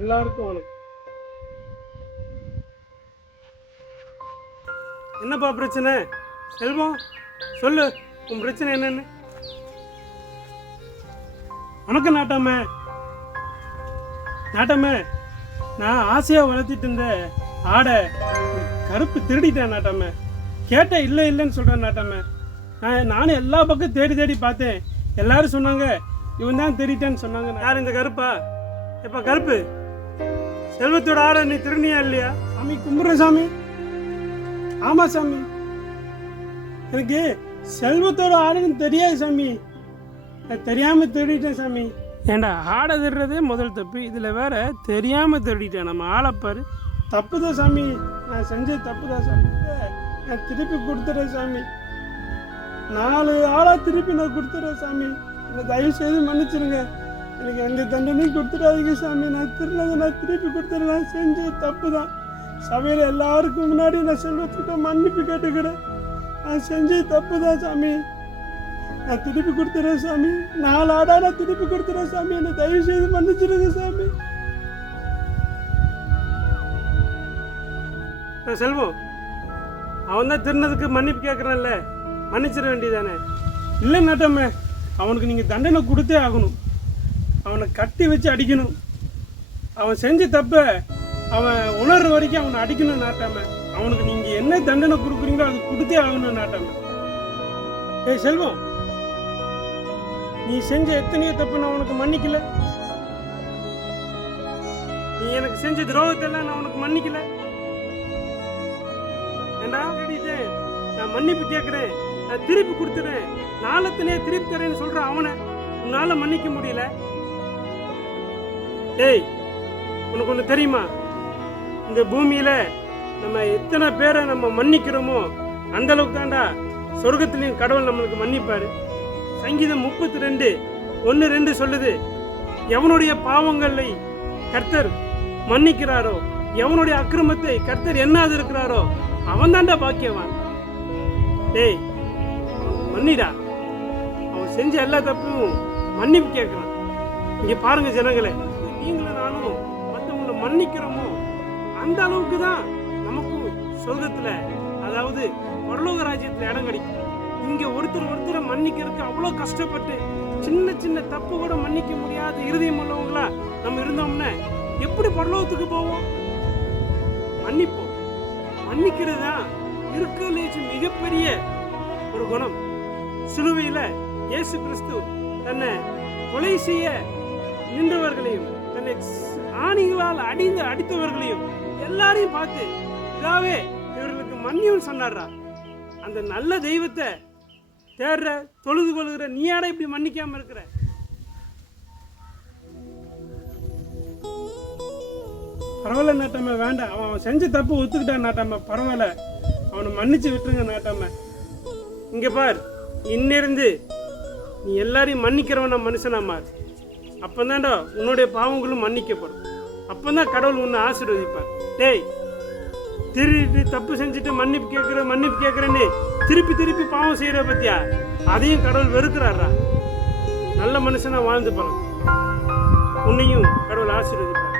எல்லாருக்கும் வணக்கம். என்னப்பா பிரச்சனை? செல்வம், சொல்லு உன் பிரச்சனை என்னன்னு. வணக்கம் நாட்டாம. நான் ஆசையாக வளர்த்திட்டு இருந்த ஆடை கருப்பு திருடிட்டேன் நாட்டாம. கேட்டேன், இல்லை இல்லைன்னு சொல்கிறேன் நாட்டாம. நானும் எல்லா பக்கம் தேடி தேடி பார்த்தேன். எல்லாரும் சொன்னாங்க இவன் தான் திருடிட்டேன்னு சொன்னாங்க. யார் இந்த கருப்பா? எப்போ கருப்பு செல்வத்தோட ஆடை நீ திருடினியா இல்லையா? சாமி கும்பிட்றேன் சாமி. ஆமாம் சாமி, எனக்கு செல்வத்தோட ஆடுன்னு தெரியாது சாமி. தெரியாமல் திருடிட்டேன் சாமி. ஏண்டா, ஆடை திருடுறதே முதல் தப்பு, இதில் வேற தெரியாமல் திருடிட்டேன். நம்ம ஆளைப்பாரு. தப்பு தான் சாமி, நான் செஞ்ச தப்பு தான் சாமி. நான் திருப்பி கொடுத்துட்றேன் சாமி. 4 ஆளாக திருப்பி நான் கொடுத்துட்றேன் சாமி. என்னை தயவு செய்து மன்னிச்சிருங்க. எனக்கு எந்த தண்டனையும் கொடுத்துடாதீங்க சாமி. நான் திருநதை நான் திருப்பி கொடுத்துட்றேன். நான் செஞ்ச தப்பு தான். சபையில் எல்லாருக்கும் முன்னாடி நான் செல்வத்துக்கிட்ட மன்னிப்பு கேட்டுக்கிறேன். நான் செஞ்ச தப்பு தான் சாமி. நான் திருப்பி கொடுத்துறேன் சாமி. 4 ஆடா நான் திருப்பி கொடுத்துறேன் சாமி. என்னை தயவு செய்து மன்னிச்சிருங்க சாமி. செல்வம், அவன் தான் திருநதுக்கு மன்னிப்பு கேட்குறான்ல, மன்னிச்சிட வேண்டியதானே? இல்லை நாட்டம்மே, அவனுக்கு நீங்கள் தண்டனை கொடுத்தே ஆகணும். அவனை கட்டி வச்சு அடிக்கணும். அவன் செஞ்ச தப்ப அவன் உணர்ற வரைக்கும் அவனை அடிக்கணும் நாட்டாம. அவனுக்கு நீங்க என்ன தண்டனை கொடுக்குறீங்களோ அது கொடுத்தே ஆகணும் நாட்டாம. ஏய் செல்வம், நீ செஞ்ச எத்தனையோ தப்பு நான் உனக்கு மன்னிக்கல. நீ எனக்கு செஞ்ச துரோகத்தை எல்லாம் நான் உனக்கு மன்னிக்கல. ஏண்டா கேட்டேன், நான் மன்னிப்பு கேட்கிறேன், நான் திருப்பி கொடுத்துறேன், நாளத்தனையே திருப்பி தரேன்னு சொல்றேன். அவனை உன்னால மன்னிக்க முடியல. ஏய், உனக்கு ஒன்று தெரியுமா? இந்த பூமியில நம்ம எத்தனை பேரை நம்ம மன்னிக்கிறோமோ அந்த அளவுக்கு தாண்டா சொர்க்கத்திலையும் கடவுள் நம்மளுக்கு மன்னிப்பாரு. சங்கீதம் 32:1-2 சொல்லுது, எவனுடைய பாவங்களை கர்த்தர் மன்னிக்கிறாரோ, எவனுடைய அக்கிரமத்தை கர்த்தர் எண்ணாது இருக்கிறாரோ அவன் தாண்டா பாக்கியவான். டேய், மன்னிடா. அவன் செஞ்ச எல்லா தப்பும் மன்னிப்பு கேட்கிறான். இங்க பாருங்க ஜனங்களே, நீங்களும் நானும் மற்றவங்களை மன்னிக்கிறோமோ அந்த அளவுக்கு தான் நமக்கும் சொர்க்கத்துல, அதாவது பரலோக ராஜ்யத்துல இடம் கிடைக்கும். இங்க ஒருத்தரை மன்னிக்கிறதுக்கு அவ்வளோ கஷ்டப்பட்டு சின்ன சின்ன தப்பு கூட மன்னிக்க முடியாத இருதயம் உள்ளவங்களா நம்ம இருந்தோம்னா எப்படி பரலோகத்துக்கு போவோம்? மன்னிப்போம். மன்னிக்கிறது தான் இருக்கிறதுலே மிகப்பெரிய ஒரு குணம். சிலுவையில இயேசு கிறிஸ்து தன்னை கொலை செய்ய நின்றவர்களையும், தன்னை ஆணிகளால் அடித்தவர்களையும் எல்லாரையும் பார்த்து, இதாவே இவர்களுக்கு மன்னியும் சொன்னாரா. அந்த நல்ல தெய்வத்தை தேடுற, தொழுது கொள்கிற நீ யாரை இப்படி மன்னிக்காம இருக்கிற? பரவாயில்ல நாட்டாம, வேண்டாம். அவன் செஞ்ச தப்பு ஒத்துக்கிட்டான் நாட்டாம, பரவாயில்ல, அவனை மன்னிச்சு விட்டுருங்க நாட்டாம. இங்க பார், இன்னிருந்து நீ எல்லாரையும் மன்னிக்கிறவன மனுஷனா மாறு. அப்பதான்டா உன்னுடைய பாவங்களும் மன்னிக்கப்படும். அப்பதான் கடவுள் உன்னை ஆசீர்வதிப்பார். டேய், திருப்பி தப்பு செஞ்சுட்டு மன்னிப்பு கேட்கிறேன்னு திருப்பி பாவம் செய்யற பத்தியா, அதையும் கடவுள் வெறுக்கிறாரா. நல்ல மனுஷனா வாழ்ந்து போறான். உன்னையும் கடவுள் ஆசீர்வதிப்பார்.